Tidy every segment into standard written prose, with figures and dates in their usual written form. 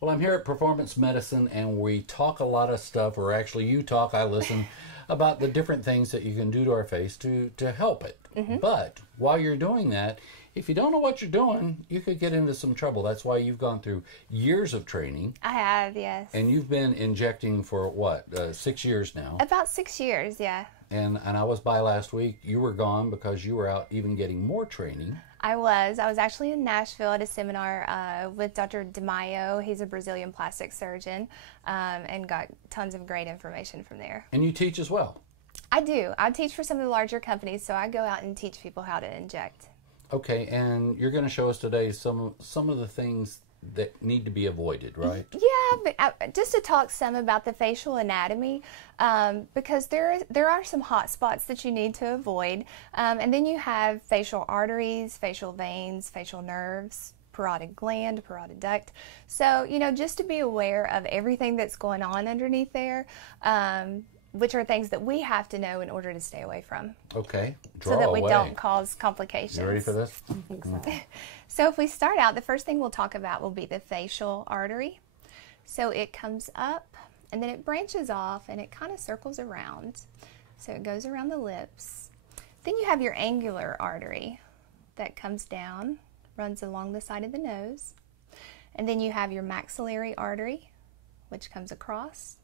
Well, I'm here at Performance Medicine, and we talk a lot of stuff, or actually you talk, I listen, about the different things that you can do to our face to help it. But while you're doing that, if you don't know what you're doing, you could get into some trouble. That's why you've gone through years of training. I have, yes. And you've been injecting for what, 6 years now? About 6 years, yeah. And I was by last week. You were gone because you were out even getting more training. I was actually in Nashville at a seminar with Dr. DeMaio. He's a Brazilian plastic surgeon, and got tons of great information from there. And you teach as well? I do. I teach for some of the larger companies, so I go out and teach people how to inject. Okay, and you're going to show us today some of the things that need to be avoided, right? Yeah, but just to talk some about the facial anatomy, because there are some hot spots that you need to avoid, and then you have facial arteries, facial veins, facial nerves, parotid gland, parotid duct. So, you know, just to be aware of everything that's going on underneath there, which are things that we have to know in order to stay away from. Okay, draw so that we away. don't cause complications. You ready for this? So if we start out, the first thing we'll talk about will be the facial artery. So it comes up and then it branches off and it kind of circles around. So it goes around the lips. Then you have your angular artery that comes down, runs along the side of the nose. And then you have your maxillary artery, which comes across.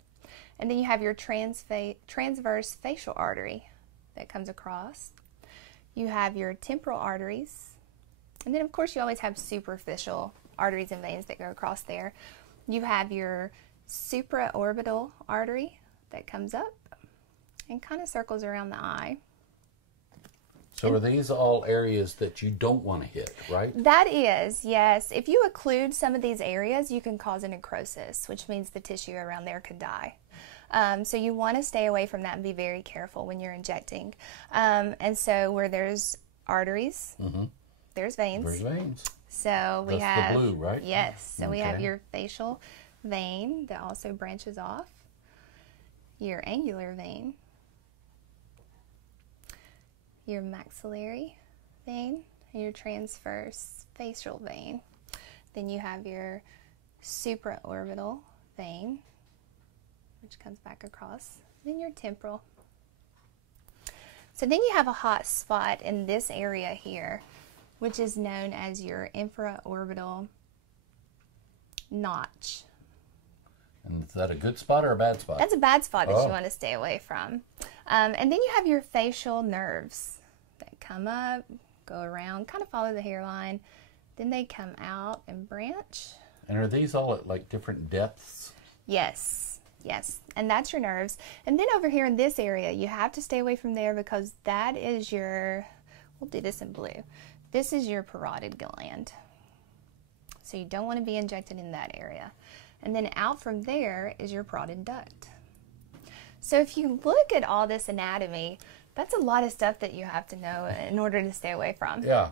And then you have your transverse facial artery that comes across. You have your temporal arteries. And then, of course, you always have superficial arteries and veins that go across there. You have your supraorbital artery that comes up and kind of circles around the eye. So are these all areas that you don't want to hit, right? That is, yes. If you occlude some of these areas, you can cause a necrosis, which means the tissue around there could die. So you want to stay away from that and be very careful when you're injecting. And so where there's arteries, there's veins. There's veins. So we That's have the blue, right? Yes. So we have Okay. your facial vein that also branches off, your angular vein, your maxillary vein, and your transverse facial vein. Then you have your supraorbital vein, which comes back across, then your temporal. So then you have a hot spot in this area here, which is known as your infraorbital notch. And is that a good spot or a bad spot? That's a bad spot that you want to stay away from. And then you have your facial nerves that come up, go around, kind of follow the hairline. Then they come out and branch. And are these all at like different depths? Yes, yes. And that's your nerves. And then over here in this area, you have to stay away from there because that is your, we'll do this in blue. This is your parotid gland. So you don't want to be injected in that area. And then out from there is your parotid duct. So if you look at all this anatomy, that's a lot of stuff that you have to know in order to stay away from. Yeah.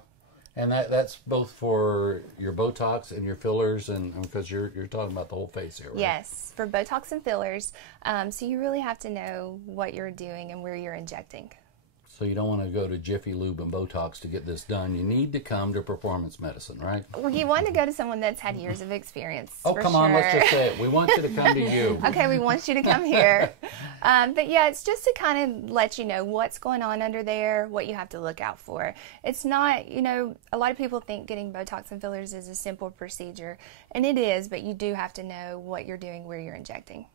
And that's both for your Botox and your fillers, and because you're talking about the whole face here, right? Yes, for Botox and fillers. So you really have to know what you're doing and where you're injecting. So you don't want to go to Jiffy Lube and Botox to get this done. You need to come to Performance Medicine, right? Well, you want to go to someone that's had years of experience. Oh, come on, let's just say it. We want you to come to you. Okay, we want you to come here. But yeah, it's just to kind of let you know what's going on under there, what you have to look out for. It's not, you know, a lot of people think getting Botox and fillers is a simple procedure, and it is, but you do have to know what you're doing, where you're injecting.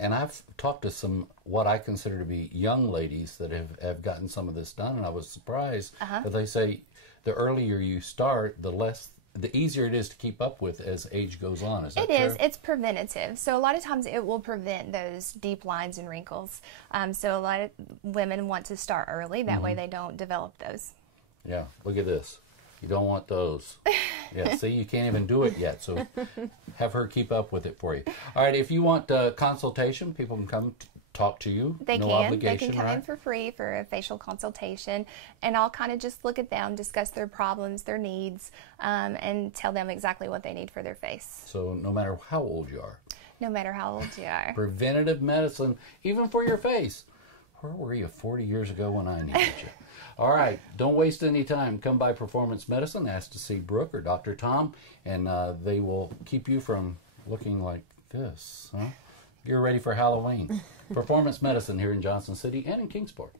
And I've talked to some what I consider to be young ladies that have gotten some of this done, and I was surprised that they say the earlier you start, the easier it is to keep up with as age goes on. Is that true? It is. It's preventative. So a lot of times it will prevent those deep lines and wrinkles. So a lot of women want to start early. That way they don't develop those. Yeah, look at this. You don't want those. Yeah, see, you can't even do it yet, so have her keep up with it for you. All right, if you want consultation, people can come talk to you. They no can. obligation, They can come right? in for free for a facial consultation, and I'll kind of just look at them, discuss their problems, their needs, and tell them exactly what they need for their face. So no matter how old you are. No matter how old you are. Preventative medicine, even for your face. Where were you 40 years ago when I needed you? All right, don't waste any time. Come by Performance Medicine, ask to see Brooke or Dr. Tom, and they will keep you from looking like this, huh? You're ready for Halloween. Performance medicine here in Johnson City and in Kingsport.